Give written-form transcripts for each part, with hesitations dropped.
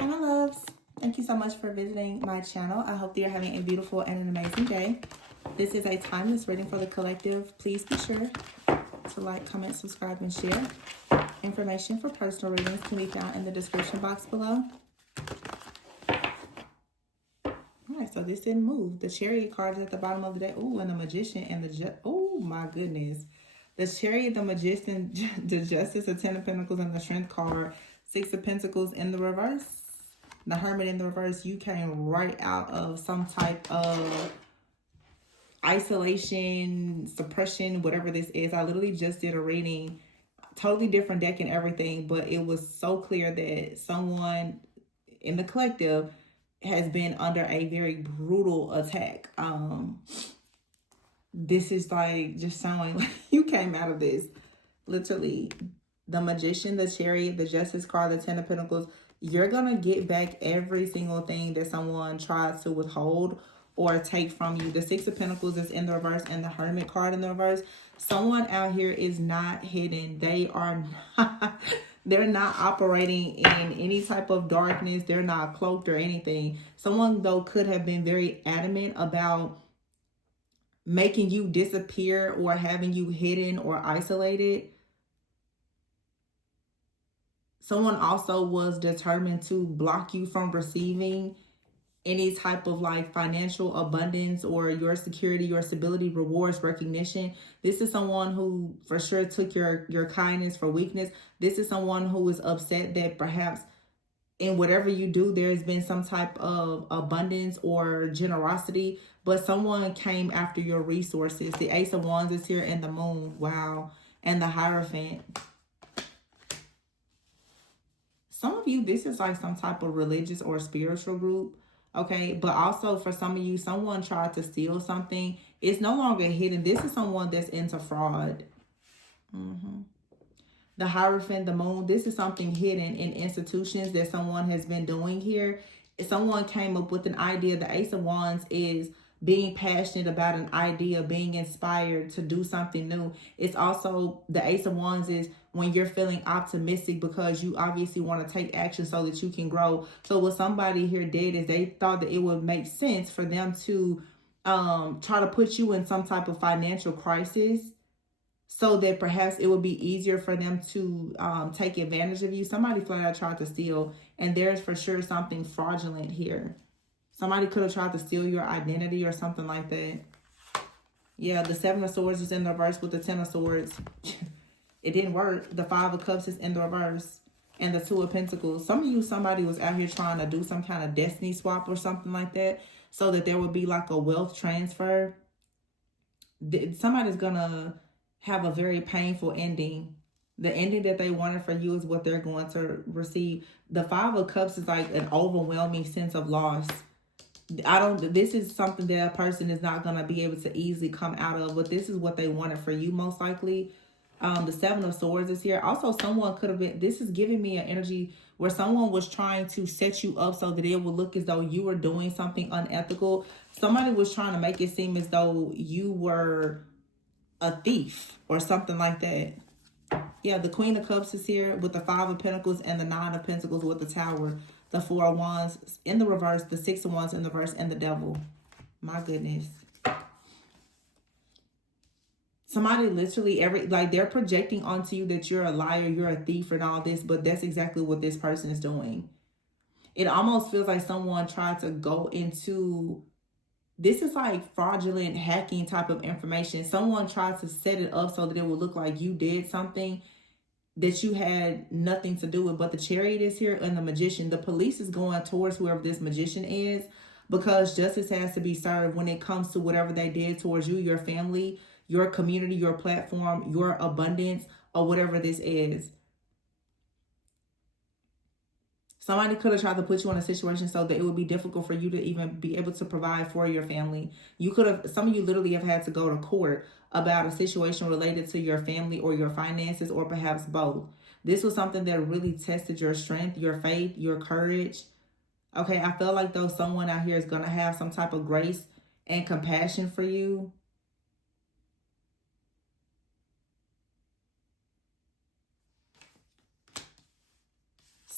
Hi, my loves. Thank you so much for visiting my channel. I hope that you're having a beautiful and an amazing day. This is a timeless reading for the collective. Please be sure to like, comment, subscribe, and share. Information for personal readings can be found in the description box below. Alright, so this didn't move. The Chariot card is at the bottom of the deck. Oh, and the Magician and the oh my goodness. The Chariot, the Magician, the Justice, the Ten of Pentacles, and the Strength card. Six of Pentacles in the reverse. The Hermit in the reverse. You came right out of some type of isolation, suppression, whatever this is. I literally just did a reading, totally different deck and everything, but it was so clear that someone in the collective has been under a very brutal attack. This is like just showing like you came out of this. Literally, the Magician, the Chariot, the Justice card, the Ten of Pentacles. You're gonna get back every single thing that someone tries to withhold or take from you. The Six of Pentacles is in the reverse and the Hermit card in the reverse. Someone out here is not hidden. They are not, they're not operating in any type of darkness. They're not cloaked or anything. Someone, though, could have been very adamant about making you disappear or having you hidden or isolated. Someone also was determined to block you from receiving any type of like financial abundance or your security, your stability, rewards, recognition. This is someone who for sure took your kindness for weakness. This is someone who is upset that perhaps in whatever you do, there's been some type of abundance or generosity, but someone came after your resources. The Ace of Wands is here and the Moon. Wow. And the Hierophant. Some of you, this is like some type of religious or spiritual group. Okay, but also for some of you, someone tried to steal something. It's no longer hidden. This is someone that's into fraud. The Hierophant, the Moon, this is something hidden in institutions that someone has been doing here. If someone came up with an idea, the Ace of Wands is being passionate about an idea, being inspired to do something new. It's also, the Ace of Wands is when you're feeling optimistic because you obviously want to take action so that you can grow. So what somebody here did is they thought that it would make sense for them to try to put you in some type of financial crisis so that perhaps it would be easier for them to take advantage of you. Somebody flat out tried to steal, and there's for sure something fraudulent here. Somebody could have tried to steal your identity or something like that. Yeah, the Seven of Swords is in the reverse with the Ten of Swords. It didn't work. The Five of Cups is in the reverse. And the Two of Pentacles. Some of you, somebody was out here trying to do some kind of destiny swap or something like that so that there would be like a wealth transfer. Somebody's going to have a very painful ending. The ending that they wanted for you is what they're going to receive. The Five of Cups is like an overwhelming sense of loss. This is something that a person is not going to be able to easily come out of, but this is what they wanted for you most likely. The Seven of Swords is here. Also, someone could have been, this is giving me an energy where someone was trying to set you up so that it would look as though you were doing something unethical. Somebody was trying to make it seem as though you were a thief or something like that. Yeah, the Queen of Cups is here with the Five of Pentacles and the Nine of Pentacles with the Tower. The Four of Wands in the reverse, the Six of Wands in the reverse, and the Devil. My goodness. Somebody literally, they're projecting onto you that you're a liar, you're a thief and all this, but that's exactly what this person is doing. It almost feels like someone tried to go into, this is like fraudulent hacking type of information. Someone tried to set it up so that it would look like you did something that you had nothing to do with. But the Chariot is here and the Magician. The police is going towards whoever this Magician is because justice has to be served when it comes to whatever they did towards you, your family, your community, your platform, your abundance, or whatever this is. Somebody could have tried to put you in a situation so that it would be difficult for you to even be able to provide for your family. You could have, some of you literally have had to go to court about a situation related to your family or your finances or perhaps both. This was something that really tested your strength, your faith, your courage. Okay, I feel like though someone out here is going to have some type of grace and compassion for you.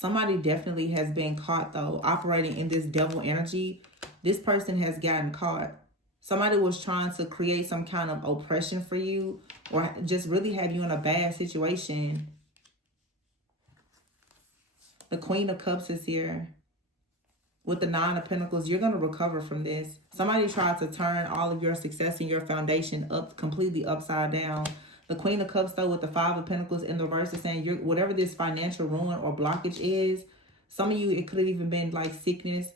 Somebody definitely has been caught, though, operating in this devil energy. This person has gotten caught. Somebody was trying to create some kind of oppression for you, or just really have you in a bad situation. The Queen of Cups is here. With the Nine of Pentacles, you're going to recover from this. Somebody tried to turn all of your success and your foundation up completely upside down. The Queen of Cups, though, with the Five of Pentacles in the reverse, is saying whatever this financial ruin or blockage is, some of you, it could have even been like sickness.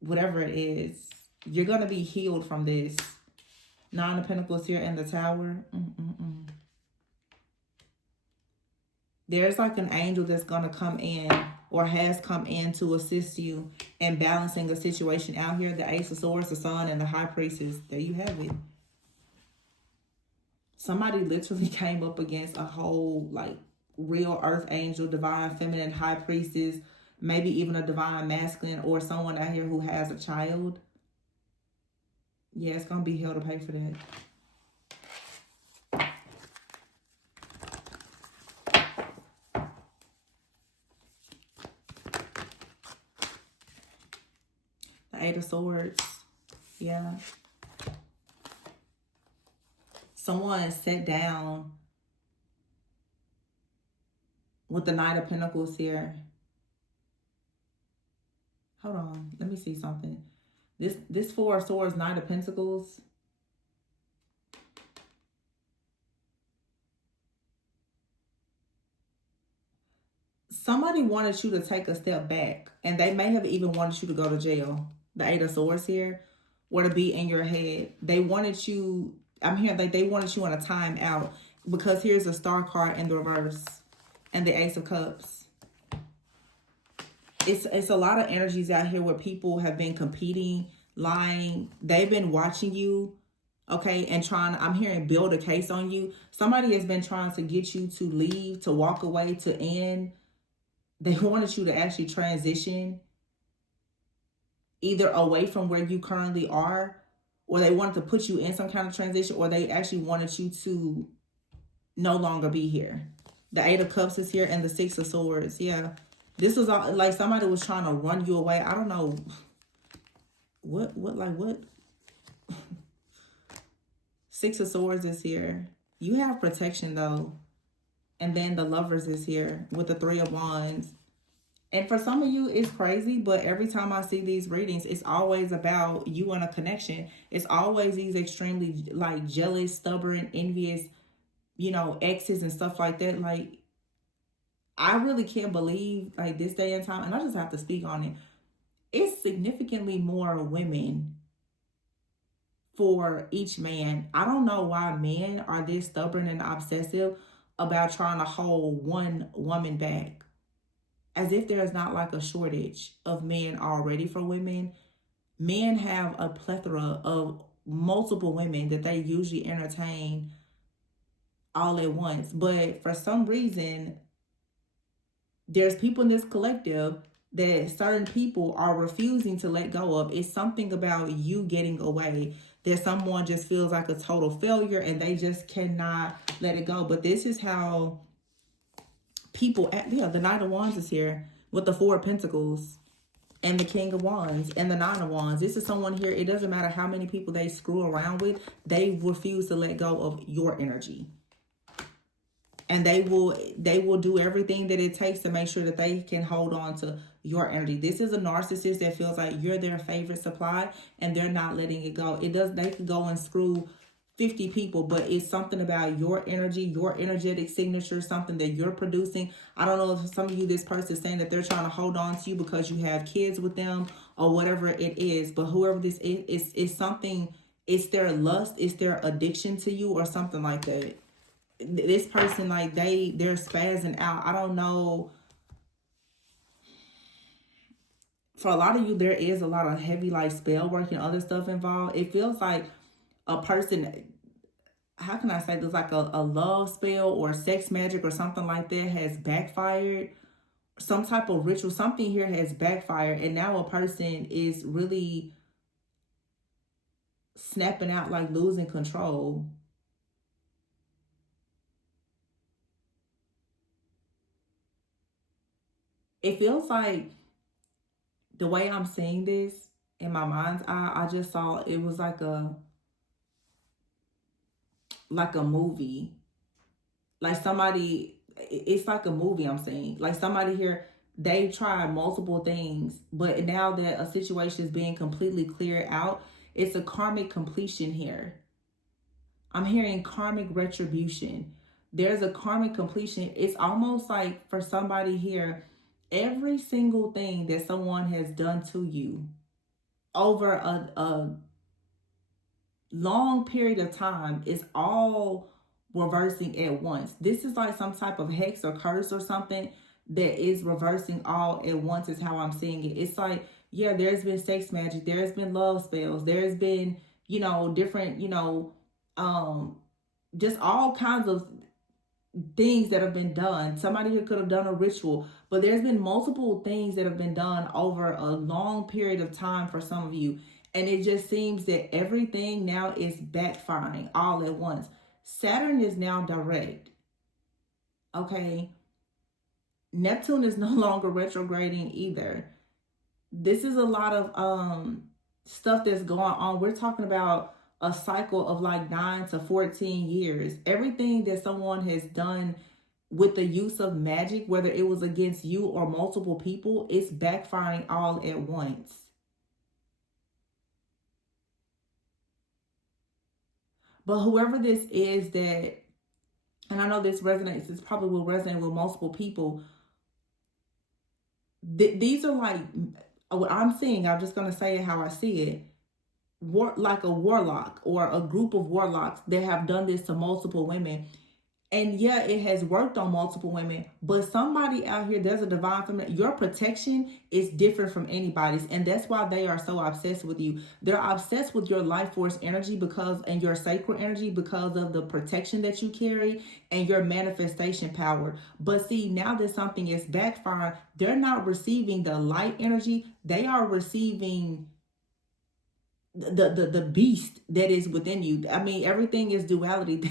Whatever it is, you're going to be healed from this. Nine of Pentacles here in the Tower. There's like an angel that's going to come in or has come in to assist you in balancing a situation out here. The Ace of Swords, the Sun, and the High Priestess. There you have it. Somebody literally came up against a whole like real earth angel, divine feminine, high priestess, maybe even a divine masculine, or someone out here who has a child. Yeah, it's going to be hell to pay for that. The Eight of Swords. Yeah. Someone sat down with the Knight of Pentacles here. Hold on. Let me see something. This Four of Swords, Knight of Pentacles. Somebody wanted you to take a step back, and they may have even wanted you to go to jail. The Eight of Swords here, or to be in your head. They wanted you, I'm hearing like they wanted you on a time out, because here's a Star card in the reverse and the Ace of Cups. It's a lot of energies out here where people have been competing, lying. They've been watching you, okay, and trying, I'm hearing, build a case on you. Somebody has been trying to get you to leave, to walk away, to end. They wanted you to actually transition either away from where you currently are, or they wanted to put you in some kind of transition, or they actually wanted you to no longer be here. The Eight of Cups is here and the Six of Swords. Yeah. This was all, like somebody was trying to run you away. I don't know. What? Six of Swords is here. You have protection though. And then the Lovers is here with the Three of Wands. And for some of you, it's crazy, but every time I see these readings, it's always about you and a connection. It's always these extremely like jealous, stubborn, envious, you know, exes and stuff like that. Like, I really can't believe like this day and time, and I just have to speak on it. It's significantly more women for each man. I don't know why men are this stubborn and obsessive about trying to hold one woman back. As if there's not like a shortage of men already for women. Men have a plethora of multiple women that they usually entertain all at once. But for some reason, there's people in this collective that certain people are refusing to let go of. It's something about you getting away. That someone just feels like a total failure and they just cannot let it go. But this is how people, yeah, the Knight of Wands is here with the Four of Pentacles and the King of Wands and the Nine of Wands. This is someone here, it doesn't matter how many people they screw around with, they refuse to let go of your energy. And they will do everything that it takes to make sure that they can hold on to your energy. This is a narcissist that feels like you're their favorite supply and they're not letting it go. They could go and screw 50 people, but it's something about your energy, your energetic signature, something that you're producing. I don't know if some of you, this person is saying that they're trying to hold on to you because you have kids with them or whatever it is. But whoever this is, it's something, it's their lust, it's their addiction to you or something like that. This person, like they're spazzing out. I don't know. For a lot of you, there is a lot of heavy like spell work and other stuff involved. It feels like a person, how can I say this, like a love spell or sex magic or something like that has backfired. Some type of ritual, something here has backfired, and now a person is really snapping out, like losing control. It feels like the way I'm seeing this in my mind's eye, I just saw it was like a movie. Like somebody, it's like a movie I'm saying. Like somebody here, they tried multiple things, but now that a situation is being completely cleared out, it's a karmic completion here. I'm hearing karmic retribution. There's a karmic completion. It's almost like for somebody here, every single thing that someone has done to you over a long period of time is all reversing at once. This is like some type of hex or curse or something that is reversing all at once, is how I'm seeing it. It's like, yeah, there's been sex magic, there's been love spells, there's been, different, just all kinds of things that have been done. Somebody here could have done a ritual, but there's been multiple things that have been done over a long period of time for some of you. And it just seems that everything now is backfiring all at once. Saturn is now direct. Okay. Neptune is no longer retrograding either. This is a lot of stuff that's going on. We're talking about a cycle of like 9 to 14 years. Everything that someone has done with the use of magic, whether it was against you or multiple people, it's backfiring all at once. But whoever this is that, and I know this probably will resonate with multiple people. These are like, what I'm seeing, I'm just going to say it how I see it. Like a warlock or a group of warlocks that have done this to multiple women. And yeah, it has worked on multiple women, but somebody out here, there's a divine feminine. Your protection is different from anybody's. And that's why they are so obsessed with you. They're obsessed with your life force energy and your sacral energy because of the protection that you carry and your manifestation power. But see, now that something is backfiring, they're not receiving the light energy. They are receiving the beast that is within you. I mean, everything is duality.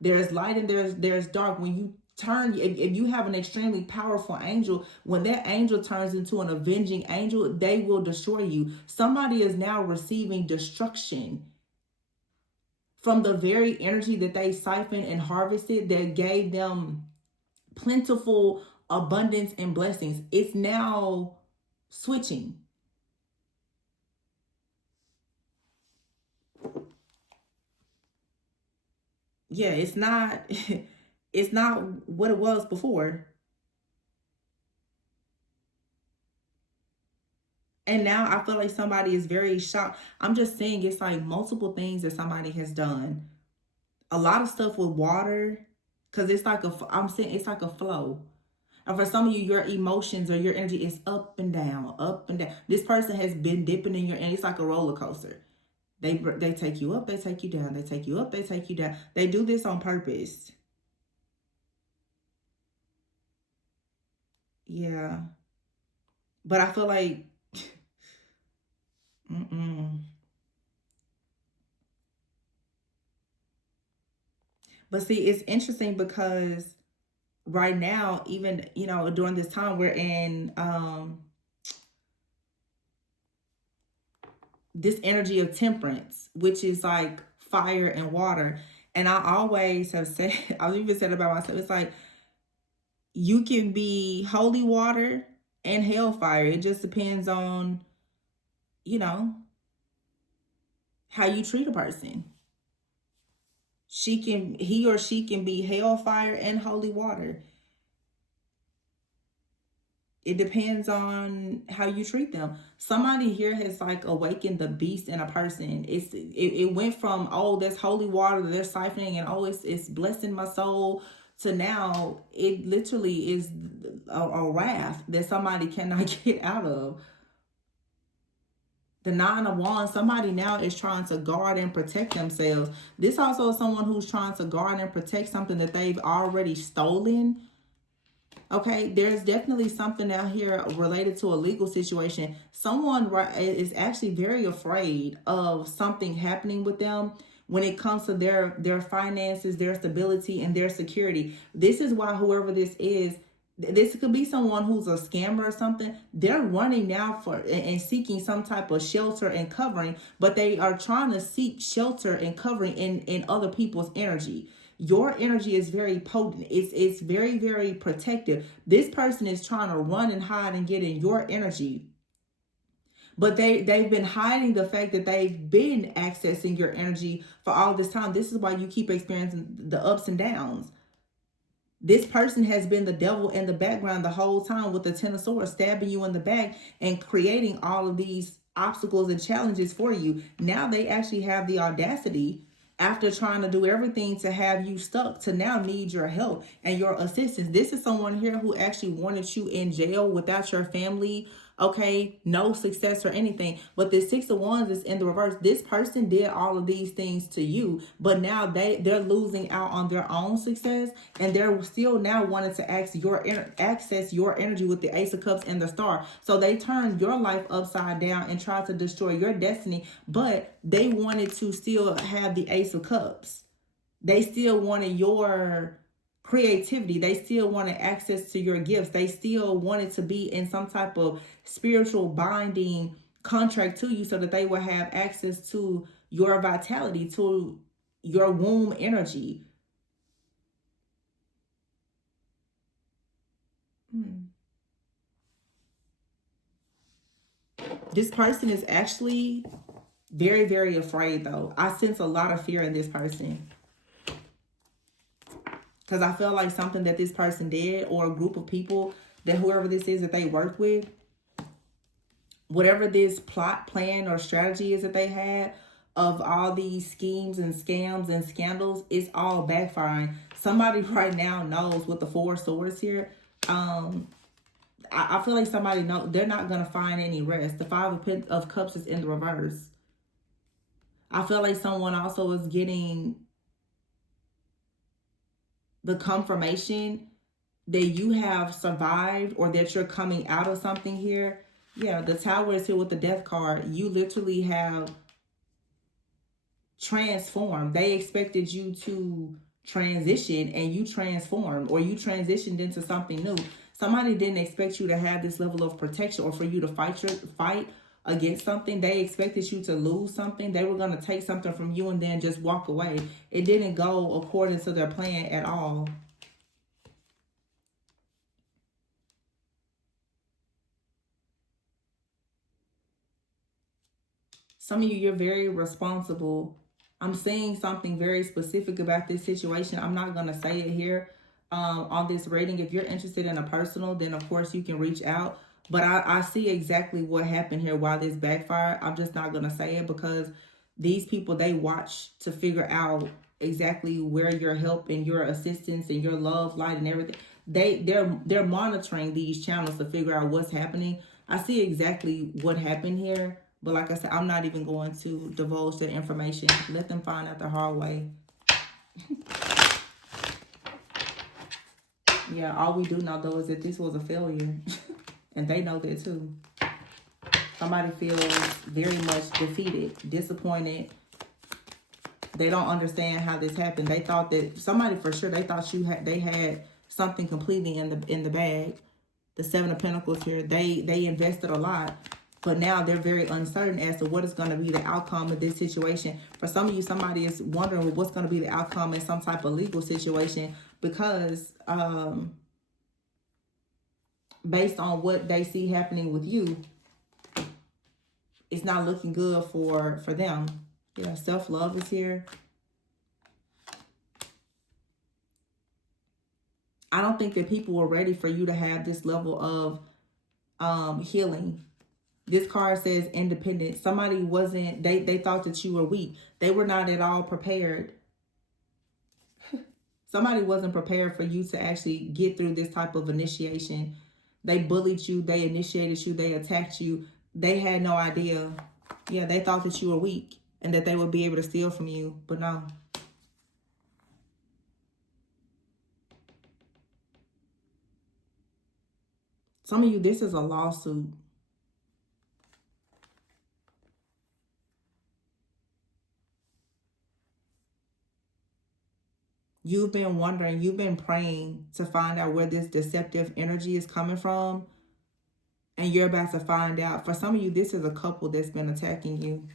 There's light and there's dark. When you turn, if you have an extremely powerful angel, when that angel turns into an avenging angel, they will destroy you. Somebody is now receiving destruction from the very energy that they siphoned and harvested that gave them plentiful abundance and blessings. It's now switching. Yeah, it's not it's not what it was before. And now I feel like somebody is very shocked. I'm just saying it's like multiple things that somebody has done. A lot of stuff with water, because it's like I'm saying it's like a flow. And for some of you, your emotions or your energy is up and down, up and down. This person has been dipping in your energy. It's like a roller coaster. They take you up, they take you down, they take you up, they take you down. They do this on purpose. Yeah. But I feel like, But see, it's interesting because right now, even, during this time, we're in this energy of temperance, which is like fire and water. And I always have said, I've even said about myself, it's like you can be holy water and hellfire. It just depends on, how you treat a person. He or she can be hellfire and holy water. It depends on how you treat them. Somebody here has like awakened the beast in a person. It went from, oh, that's holy water, they're siphoning, and oh, it's blessing my soul, to now it literally is a wrath that somebody cannot get out of. The 9 of Wands, somebody now is trying to guard and protect themselves. This also is someone who's trying to guard and protect something that they've already stolen. Okay, there's definitely something out here related to a legal situation. Someone is actually very afraid of something happening with them when it comes to their finances, their stability, and their security. This is why whoever this is, This could be someone who's a scammer or something. They're running now for and seeking some type of shelter and covering, but they are trying to seek shelter and covering in other people's energy. Your energy is very potent. It's very, very protective. This person is trying to run and hide and get in your energy. But they've been hiding the fact that they've been accessing your energy for all this time. This is why you keep experiencing the ups and downs. This person has been the devil in the background the whole time with the Ten of Swords, stabbing you in the back and creating all of these obstacles and challenges for you. Now they actually have the audacity, after trying to do everything to have you stuck, to now need your help and your assistance. This is someone here who actually wanted you in jail without your family. Okay, no success or anything. But this Six of Wands is in the reverse. This person did all of these things to you, but now they're losing out on their own success, and they're still now wanting to access your energy with the Ace of Cups and the Star. So they turned your life upside down and tried to destroy your destiny, but they wanted to still have the Ace of Cups. They still wanted your creativity. They still wanted access to your gifts. They still wanted to be in some type of spiritual binding contract to you so that they will have access to your vitality, to your womb energy. This person is actually very, very afraid, though. I sense a lot of fear in this person. Because I feel like something that this person did, or a group of people, that whoever this is that they work with, whatever this plot, plan, or strategy is that they had of all these schemes and scams and scandals, it's all backfiring. Somebody right now knows with the Four of Swords here. I feel like somebody knows they're not going to find any rest. The Five of Cups is in the reverse. I feel like someone also is getting the confirmation that you have survived, or that you're coming out of something here. Yeah, the Tower is here with the Death card. You literally have transformed. They expected you to transition, and you transformed, or you transitioned into something new. Somebody didn't expect you to have this level of protection, or for you to fight against something. They expected you to lose something. They were going to take something from you and then just walk away. It didn't go according to their plan at all. Some of you, you're very responsible. I'm seeing something very specific about this situation. I'm not going to say it here on this reading. If you're interested in a personal, then of course you can reach out. But I see exactly what happened here, why this backfired. I'm just not going to say it, because these people, they watch to figure out exactly where your help and your assistance and your love, light, and everything. They're monitoring these channels to figure out what's happening. I see exactly what happened here. But like I said, I'm not even going to divulge that information. Let them find out the hard way. Yeah, all we do know, though, is that this was a failure. And they know that, too. Somebody feels very much defeated, disappointed. They don't understand how this happened. They thought that, somebody for sure, they thought they had something completely in the bag. The Seven of Pentacles here, they invested a lot. But now they're very uncertain as to what is going to be the outcome of this situation. For some of you, somebody is wondering what's going to be the outcome in some type of legal situation, because based on what they see happening with you, it's not looking good for them. Yeah, self-love is here. I don't think that people were ready for you to have this level of healing. This card says independent. Somebody wasn't, they thought that you were weak. They were not at all prepared. Somebody wasn't prepared for you to actually get through this type of initiation. They bullied you. They initiated you. They attacked you. They had no idea. Yeah, they thought that you were weak and that they would be able to steal from you. But no. Some of you, this is a lawsuit. you've been wondering, you've been praying to find out where this deceptive energy is coming from. And you're about to find out. For some of you, this is a couple that's been attacking you.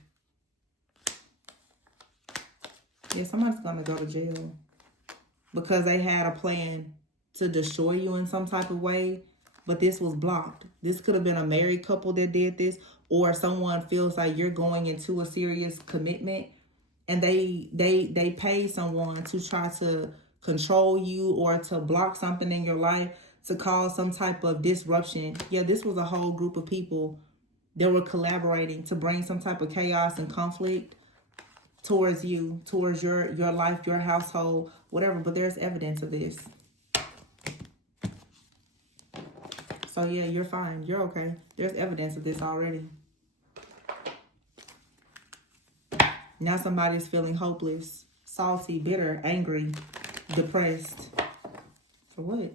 Yeah, somebody's going to go to jail because they had a plan to destroy you in some type of way, but this was blocked. This could have been a married couple that did this, or someone feels like you're going into a serious commitment and they pay someone to try to control you or to block something in your life, to cause some type of disruption. Yeah, this was a whole group of people that were collaborating to bring some type of chaos and conflict towards you, towards your life, your household, whatever. But there's evidence of this. So yeah, you're fine. You're okay. There's evidence of this already. Now somebody's feeling hopeless, salty, bitter, angry, depressed. For what?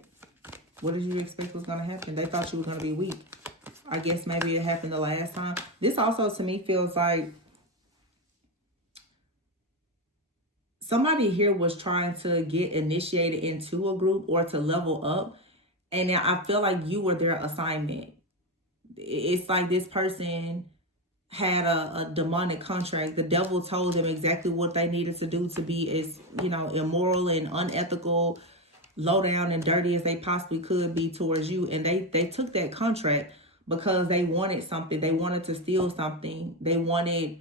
What did you expect was going to happen? They thought you were going to be weak. I guess maybe it happened the last time. This also to me feels like somebody here was trying to get initiated into a group or to level up. And I feel like you were their assignment. It's like this person had a demonic contract. The devil told them exactly what they needed to do to be as, immoral and unethical, low down and dirty as they possibly could be towards you. And they took that contract because they wanted something. They wanted to steal something. They wanted,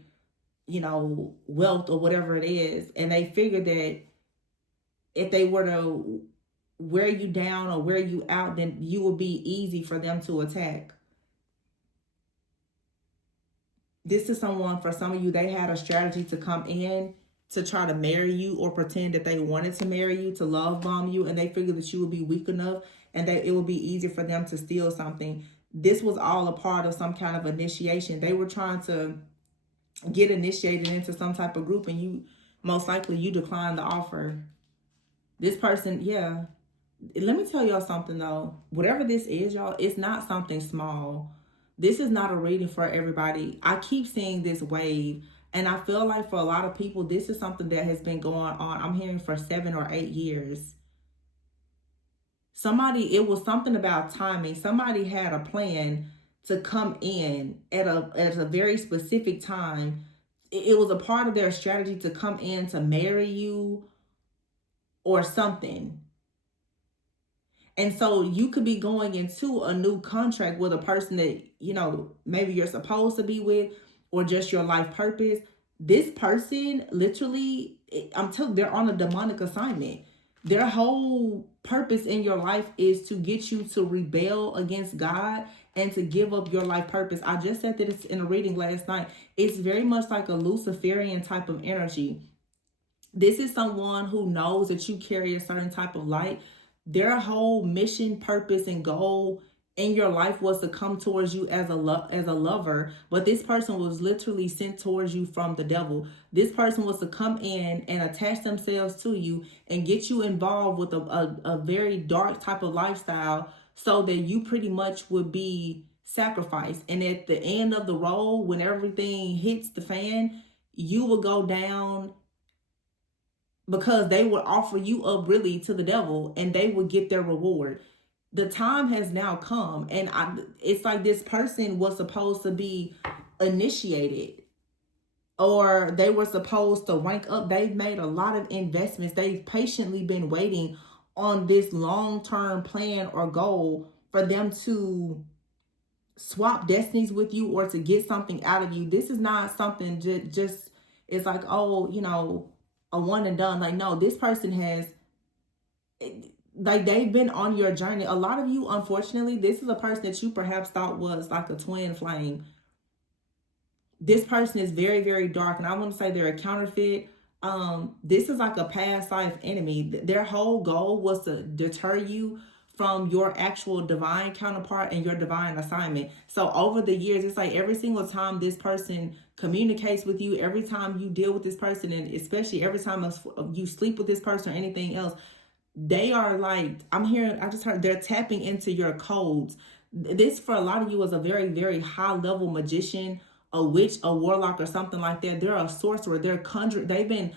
wealth or whatever it is. And they figured that if they were to wear you down or wear you out, then you would be easy for them to attack. This is someone, for some of you, they had a strategy to come in to try to marry you or pretend that they wanted to marry you, to love bomb you, and they figured that you would be weak enough and that it would be easy for them to steal something. This was all a part of some kind of initiation. They were trying to get initiated into some type of group, and you, most likely, you declined the offer. This person, yeah. Let me tell y'all something, though. Whatever this is, y'all, it's not something small. This is not a reading for everybody. I keep seeing this wave, and I feel like for a lot of people, this is something that has been going on, I'm hearing, for 7 or 8 years. It was something about timing. Somebody had a plan to come in at a very specific time. It was a part of their strategy to come in to marry you or something. And so you could be going into a new contract with a person that, maybe you're supposed to be with, or just your life purpose. This person, literally, I'm telling you, they're on a demonic assignment. Their whole purpose in your life is to get you to rebel against God and to give up your life purpose. I just said that it's in a reading last night. It's very much like a Luciferian type of energy. This is someone who knows that you carry a certain type of light. Their whole mission, purpose, and goal in your life was to come towards you as a lover, but this person was literally sent towards you from the devil. This person was to come in and attach themselves to you and get you involved with a very dark type of lifestyle, so that you pretty much would be sacrificed. And at the end of the road, when everything hits the fan, you will go down, because they would offer you up really to the devil and they would get their reward. The time has now come, and it's like this person was supposed to be initiated, or they were supposed to rank up. They've made a lot of investments. They've patiently been waiting on this long-term plan or goal for them to swap destinies with you or to get something out of you. This is not something just it's like, oh, a one and done. Like, no, this person has, like, they've been on your journey. A lot of you, unfortunately, this is a person that you perhaps thought was like a twin flame. This person is very, very dark, and I want to say they're a counterfeit. This is like a past life enemy. Their whole goal was to deter you from your actual divine counterpart and your divine assignment. So over the years, it's like every single time this person communicates with you, every time you deal with this person, and especially every time you sleep with this person or anything else, they are like, I just heard they're tapping into your codes. This, for a lot of you, is a very, very high level magician, a witch, a warlock, or something like that. They're a sorcerer. They're conjured. They've been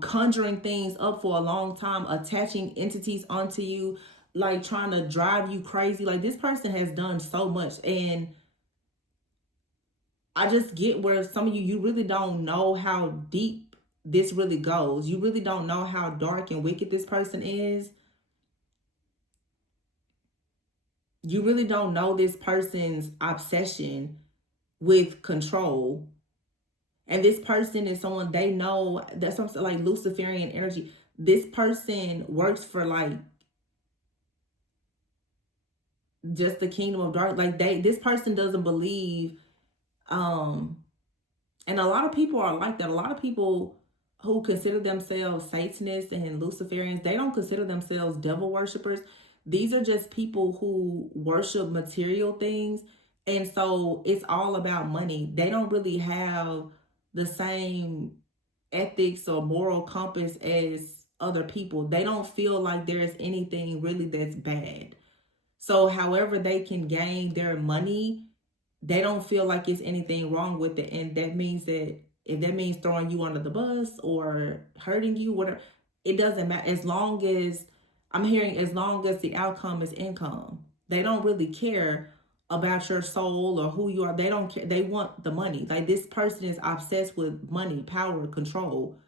conjuring things up for a long time, attaching entities onto you, like trying to drive you crazy. Like, this person has done so much, and I just get where some of you really don't know how deep this really goes. You really don't know how dark and wicked this person is. You really don't know this person's obsession with control. And this person is someone they know, that's something like Luciferian energy. This person works for like just the kingdom of dark. Like, this person doesn't believe, and a lot of people are like that. A lot of people who consider themselves Satanists and Luciferians, they don't consider themselves devil worshippers. These are just people who worship material things. And so it's all about money. They don't really have the same ethics or moral compass as other people. They don't feel like there's anything really that's bad. So however they can gain their money, they don't feel like it's anything wrong with it. And that means that if that means throwing you under the bus or hurting you, whatever, it doesn't matter. As long as, I'm hearing, as long as the outcome is income. They don't really care about your soul or who you are. They don't care. They want the money. Like, this person is obsessed with money, power, control.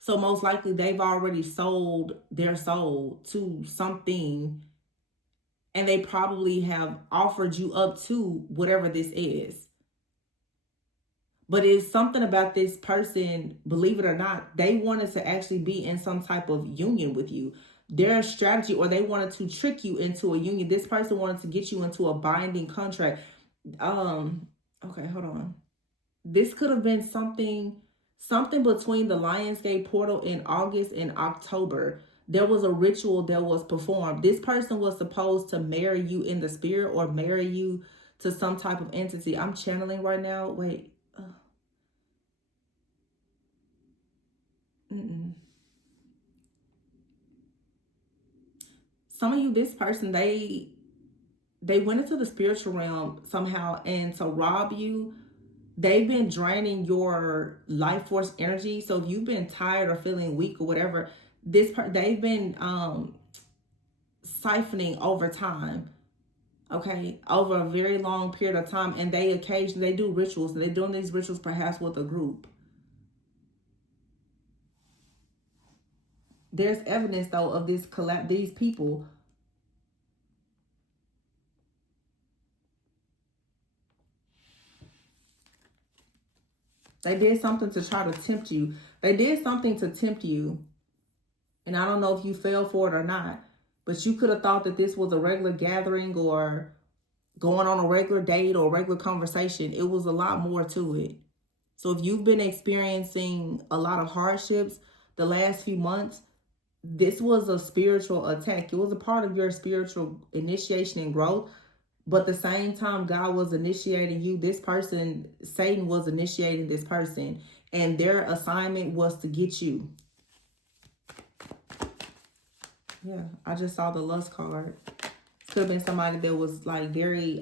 So most likely they've already sold their soul to something, and they probably have offered you up to whatever this is. But it's something about this person, believe it or not, they wanted to actually be in some type of union with you. Their strategy, or they wanted to trick you into a union. This person wanted to get you into a binding contract. Okay, hold on. This could have been something between the Lionsgate portal in August and October. There was a ritual that was performed. This person was supposed to marry you in the spirit or marry you to some type of entity. I'm channeling right now. Wait. Some of you, this person, they went into the spiritual realm somehow, and to rob you, they've been draining your life force energy. So if you've been tired or feeling weak or whatever, they've been siphoning over time. Okay, over a very long period of time, and they occasionally do rituals. They're doing these rituals perhaps with a group. There's evidence though of this these people. They did something to try to tempt you. They did something to tempt you. And I don't know if you fell for it or not, but you could have thought that this was a regular gathering or going on a regular date or a regular conversation. It was a lot more to it. So if you've been experiencing a lot of hardships the last few months, this was a spiritual attack. It was a part of your spiritual initiation and growth. But at the same time, God was initiating you. This person, Satan was initiating this person. And their assignment was to get you. Yeah, I just saw the lust card. Could have been somebody that was like very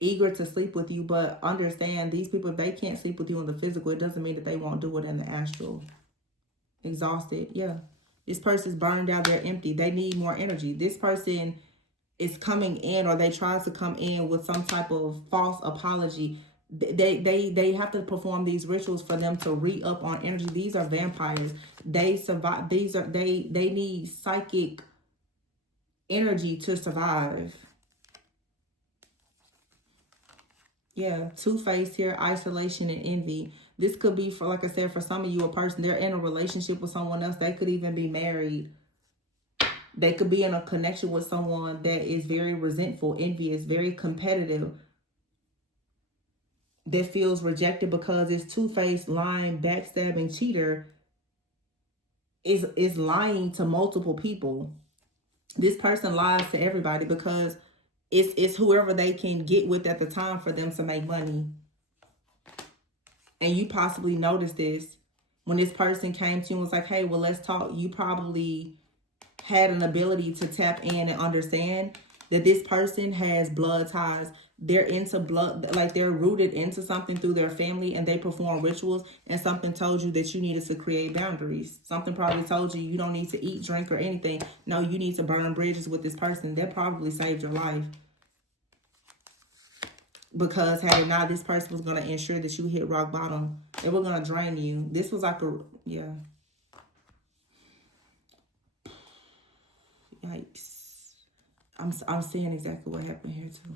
eager to sleep with you. But understand, these people, if they can't sleep with you in the physical, it doesn't mean that they won't do it in the astral. Exhausted. Yeah. This person's burned out. They're empty. They need more energy. This person is coming in, or they try to come in with some type of false apology. They have to perform these rituals for them to re-up on energy. These are vampires. They survive. They need psychic energy to survive. Yeah, two-faced here, isolation and envy. This could be, for, like I said, for some of you, a person, they're in a relationship with someone else. They could even be married. They could be in a connection with someone that is very resentful, envious, very competitive, that feels rejected because it's two-faced, lying, backstabbing cheater is lying to multiple people. This person lies to everybody because it's whoever they can get with at the time for them to make money. And you possibly noticed this when this person came to you and was like, hey, well, let's talk. You probably had an ability to tap in and understand that this person has blood ties. they're into blood, like they're rooted into something through their family, and they perform rituals, and something told you that you needed to create boundaries. Something probably told you you don't need to eat, drink, or anything. No, you need to burn bridges with this person. That probably saved your life. Because had it not, this person was going to ensure that you hit rock bottom. They were going to drain you. This was like a, yeah. Yikes. I'm seeing exactly what happened here too.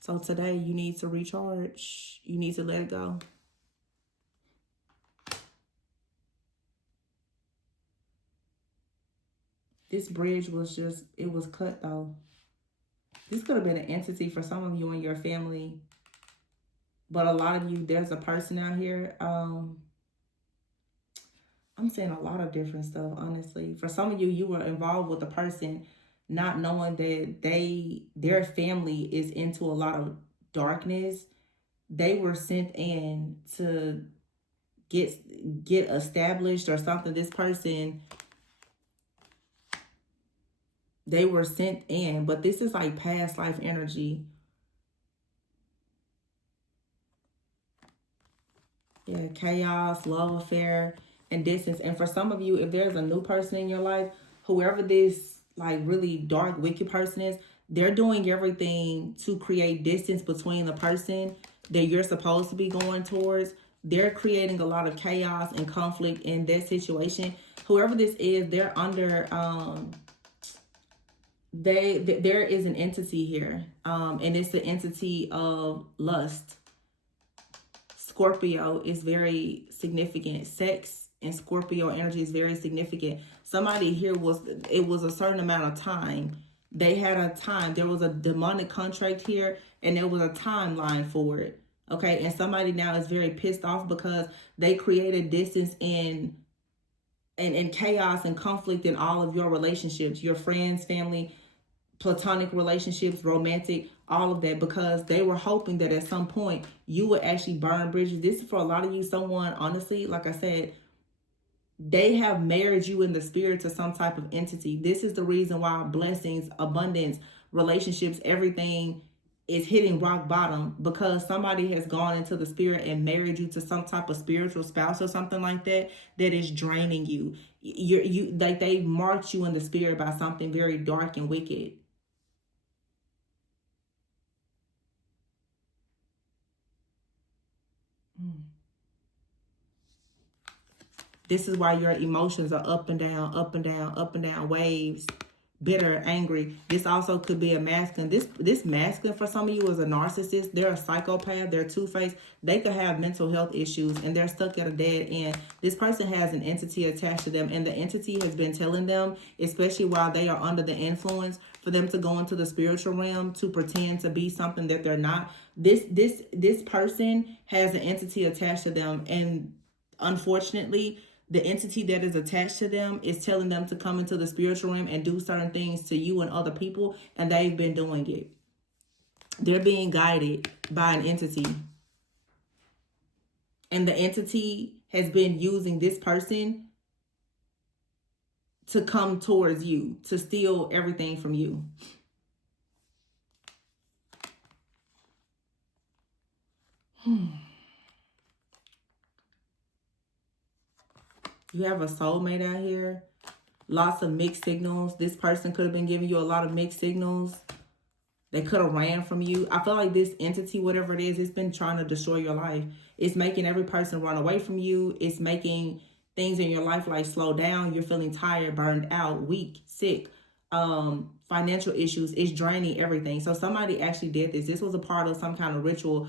So today you need to recharge. You need to let it go. This bridge was just, it was cut though. This could have been an entity for some of you and your family. But a lot of you, there's a person out here. I'm saying a lot of different stuff, honestly. For some of you, you were involved with a person not knowing that their family is into a lot of darkness. They were sent in to get established or something. This person, they were sent in, but this is like past life energy. Yeah, chaos, love affair, and distance. And for some of you, if there's a new person in your life, whoever this like really dark, wicked person is, they're doing everything to create distance between the person that you're supposed to be going towards. They're creating a lot of chaos and conflict in that situation. Whoever this is, they're under there is an entity here, and it's the entity of lust. Scorpio is very significant. Sex and Scorpio energy is very significant. Somebody here it was a certain amount of time. They had a time. There was a demonic contract here, and there was a timeline for it. Okay, and somebody now is very pissed off because they created distance and chaos and conflict in all of your relationships, your friends, family, platonic relationships, romantic, all of that, because they were hoping that at some point you would actually burn bridges. This is for a lot of you, someone, honestly, like I said, they have married you in the spirit to some type of entity. This is the reason why blessings, abundance, relationships, everything is hitting rock bottom, because somebody has gone into the spirit and married you to some type of spiritual spouse or something like that is draining you. You like they marked you in the spirit by something very dark and wicked. This is why your emotions are up and down, up and down, up and down waves. Bitter, angry. This also could be a masculine. This masculine for some of you is a narcissist. They're a psychopath. They're two-faced. They could have mental health issues and they're stuck at a dead end. This person has an entity attached to them, and the entity has been telling them, especially while they are under the influence, for them to go into the spiritual realm to pretend to be something that they're not. This person has an entity attached to them, and unfortunately, the entity that is attached to them is telling them to come into the spiritual realm and do certain things to you and other people, and they've been doing it. They're being guided by an entity. And the entity has been using this person to come towards you, to steal everything from you. You have a soulmate out here. Lots of mixed signals. This person could have been giving you a lot of mixed signals. They could have ran from you. I feel like this entity, whatever it is, it's been trying to destroy your life. It's making every person run away from you. It's making things in your life like slow down. You're feeling tired, burned out, weak, sick, financial issues. It's draining everything. So somebody actually did this. This was a part of some kind of ritual.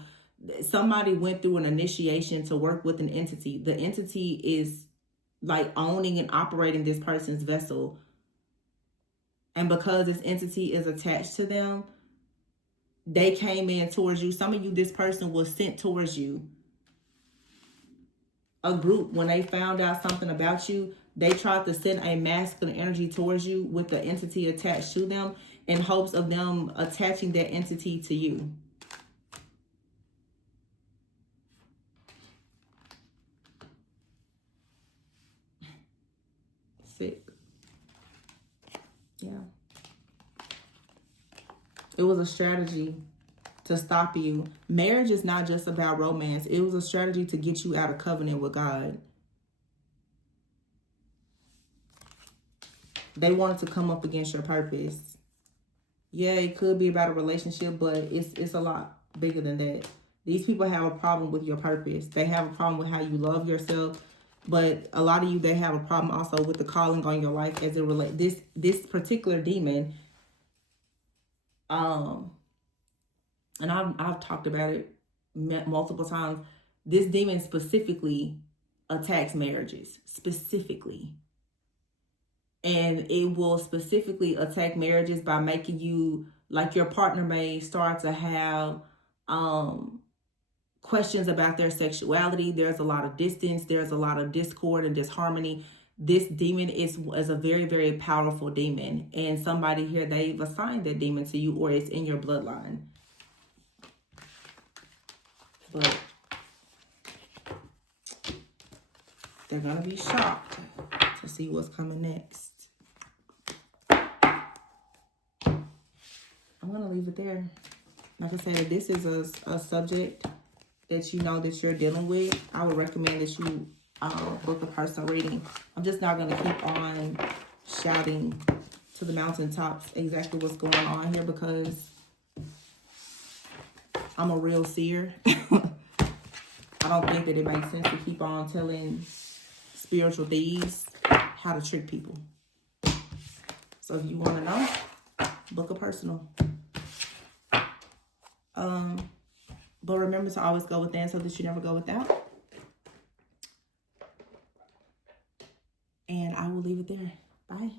Somebody went through an initiation to work with an entity. The entity is like owning and operating this person's vessel. And because this entity is attached to them, they came in towards you. Some of you, this person was sent towards you. A group, when they found out something about you, they tried to send a masculine energy towards you with the entity attached to them in hopes of them attaching that entity to you. Sick. Yeah. It was a strategy to stop you. Marriage is not just about romance. It was a strategy to get you out of covenant with God. They wanted to come up against your purpose. Yeah, it could be about a relationship, but it's a lot bigger than that. These people have a problem with your purpose. They have a problem with how you love yourself. But a lot of you, they have a problem also with the calling on your life as it relates. This particular demon, and I've talked about it multiple times. This demon specifically attacks marriages, specifically. And it will specifically attack marriages by making you, like your partner may start to have questions about their sexuality. There's a lot of distance. There's a lot of discord and disharmony. This demon is a very, very powerful demon. And somebody here, they've assigned that demon to you, or it's in your bloodline. But they're going to be shocked to see what's coming next. I'm going to leave it there. Like I said, if this is a subject that you know that you're dealing with, I would recommend that you book a personal reading. I'm just not going to keep on shouting to the mountaintops exactly what's going on here, because I'm a real seer. I don't think that it makes sense to keep on telling spiritual thieves how to trick people. So if you want to know, book a personal. But remember to always go within so that you never go without. And I will leave it there. Bye.